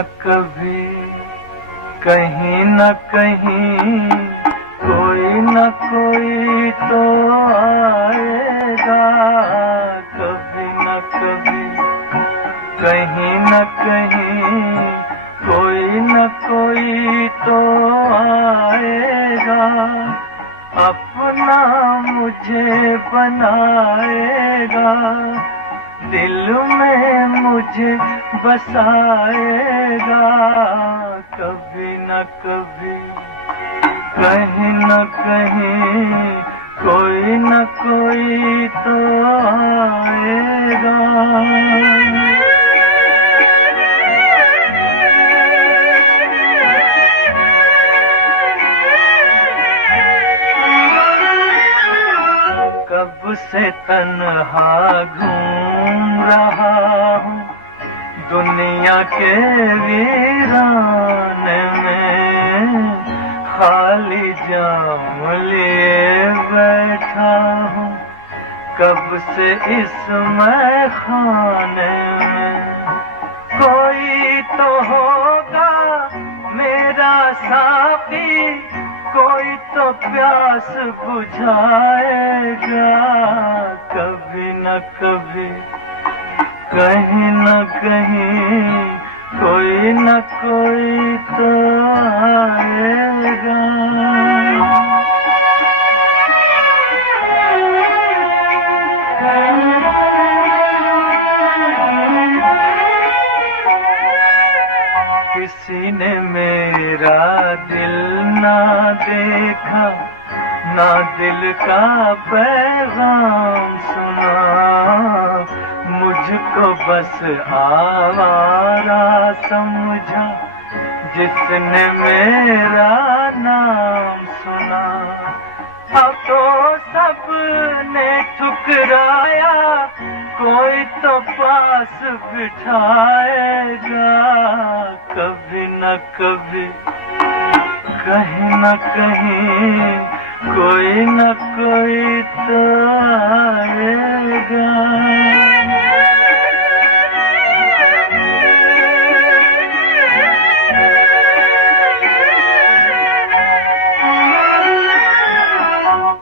न कभी कहीं न कहीं कोई न कोई तो आएगा, कभी न कभी कहीं न कहीं कोई न कोई तो आएगा, अपना मुझे बनाएगा, दिल में मुझे बसाएगा, कभी न कभी कहीं न कहीं कोई न कोई तो आएगा। कब से तन्हा घूम रहा हूँ दुनिया के वीराने में, खाली जाम लिए बैठा हूँ कब से इस मैखाने में, कोई तो होगा मेरा साथी, कोई तो प्यास बुझाएगा, कभी न कभी कहीं न कहीं कोई न कोई तो आएगा। किसी ने मेरा दिल ना देखा, ना दिल का पैगाम सुना, मुझको बस आवारा समझा जिसने मेरा नाम सुना, अब तो सबने ठुकराया, कोई तो पास बिठाएगा, कभी न कभी कहीं न कहीं कोई न कोई तो आएगा।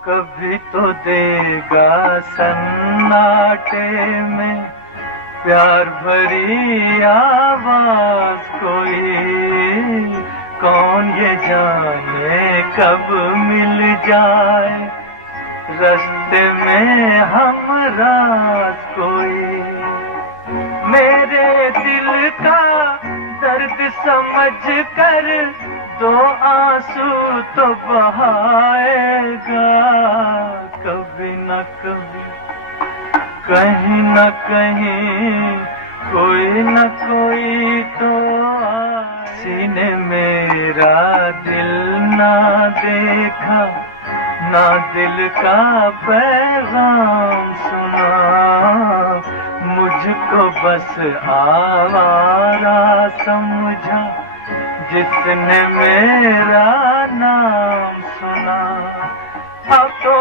कभी तो देगा सन्नाटे में प्यार भरी आवाज कोई, कौन ये जाने कब मिल जाए रास्ते में हमराज कोई, मेरे दिल का दर्द समझ कर दो आंसू तो बहाएगा, कभी न कभी कहीं न कहीं कोई न कोई तो सीने मेरा दिल ना देखा, ना दिल का पैगाम सुना, मुझको बस आवारा समझा जिसने मेरा नाम सुना, अब तो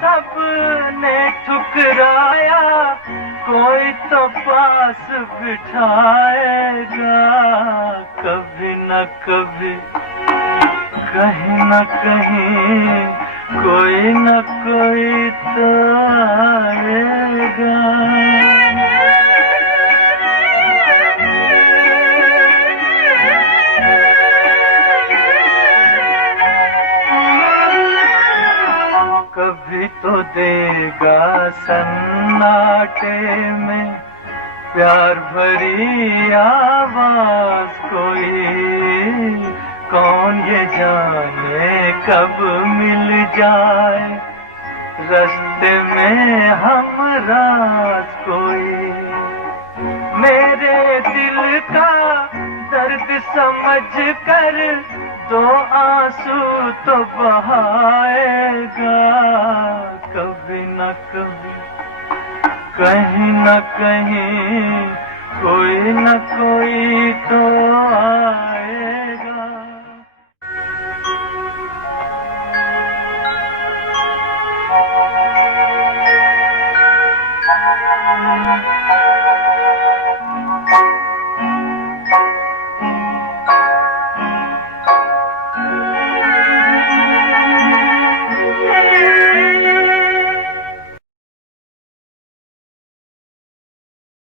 सबने ठुकराया, कोई तो पास बिठाएगा, कभी न कभी कहीं न कहीं कोई न कोई तो आएगा। कभी तो देगा सन्नाटे में प्यार भरी आवाज कोई, कौन ये जाने कब मिल जाए रास्ते में हमराज कोई, मेरे दिल का दर्द समझ कर दो आंसू तो बहाएगा, कभी न कभी कहीं न कहीं कोई न कोई तो आए।